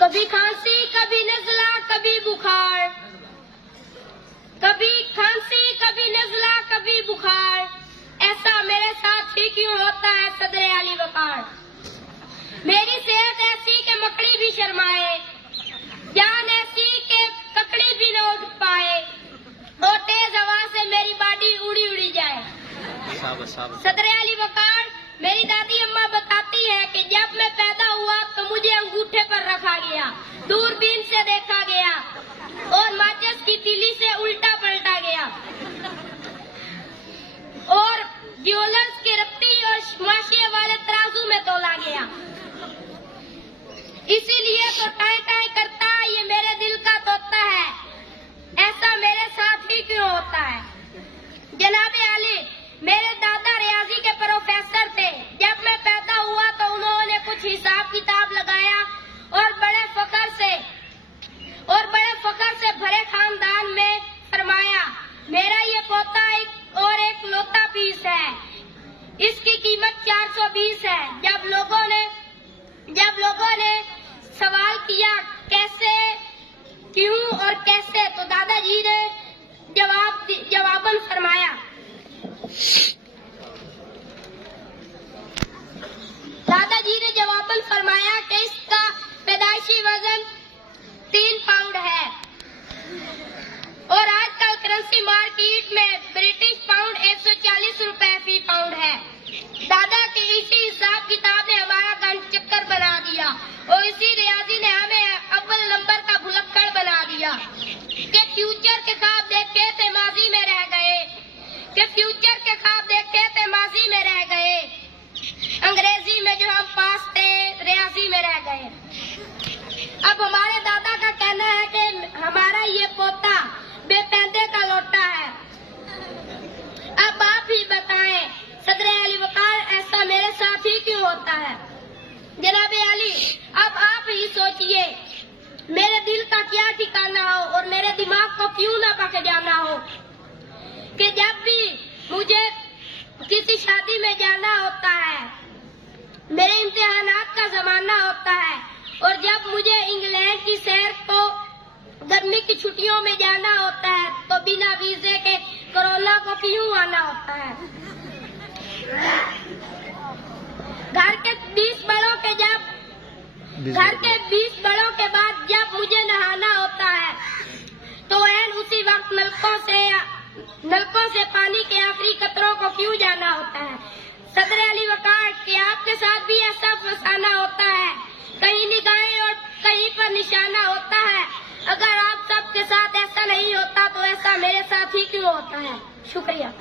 कभी खांसी, कभी नजला, कभी बुखार, कभी खांसी, कभी नजला, कभी बुखार। ऐसा मेरे साथ ही क्यों होता है सदर आली वकार। मेरी सेहत ऐसी के मकड़ी भी शर्माए, जान ऐसी के ककड़ी भी न उठ पाए, और तेज हवा से मेरी बॉडी उड़ी उड़ी जाए। सदर आली वकार, मेरी दादी अम्मा बताती है कि जब मैं पैदा हुआ तो मुझे अंगूठे पर रखा गया, दूरबीन से देखा गया और माचिस की तीली से उल्टा पलटा गया और ज्वेलर्स की रत्ती और माशिया वाले तराजू में तोला गया। इसीलिए तो टाई टाई करता ये मेरे दिल का तोता है। ऐसा मेरे साथ ही क्यों होता है। जनाबे आली, मेरे दादा रियाजी के प्रोफेसर थे। जब मैं पैदा हुआ तो उन्होंने कुछ हिसाब किताब लगाया और बड़े फख्र से भरे खानदान में फरमाया, मेरा ये पोता एक लौता पीस है, इसकी कीमत 420 है। जब लोगों ने सवाल किया कैसे, क्यों और कैसे, तो दादाजी ने जवाबन फरमाया, कि इसका पैदाइशी वजन 3 पाउंड है और आजकल करेंसी मार्केट में ब्रिटिश पाउंड 140 रुपए फी पाउंड है। दादा के इसी हिसाब किताब ने हमारा गन चक्कर बना दिया और इसी रियाजी ने हमें अव्वल नंबर का भुलक्कड़ बना दिया कि फ्यूचर के ख्वाब देखे थे माजी में रह गए, अंग्रेजी में जो हम पास थे रियाजी में रह गए। अब हमारे दादा का कहना है कि हमारा ये पोता बेपैंदे का लौटा है। अब आप ही बताएं सदर आली वकार, ऐसा मेरे साथ ही क्यों होता है। जनाबे आली, अब आप ही सोचिए, मेरे दिल का क्या ठिकाना हो और मेरे दिमाग को क्यों ना पक जाना हो कि जब भी मुझे किसी शादी में जाना होता है, मेरे इम्तिहानात का जमाना होता है और जब मुझे इंग्लैंड की सैर को गर्मी की छुट्टियों में जाना होता है तो बिना वीजे के कोरोना को क्यों आना होता है। घर के 20 बड़ों के बाद जब मुझे नहाना होता है तो ऐन उसी वक्त नलकों से पानी के आखिरी कतरों को क्यों जाना होता है। सदर अली वकार, कि आपके साथ भी ऐसा फसाना होता है, कहीं निगाहें और कहीं पर निशाना होता है। अगर आप सबके साथ ऐसा नहीं होता तो ऐसा मेरे साथ ही क्यों होता है। शुक्रिया।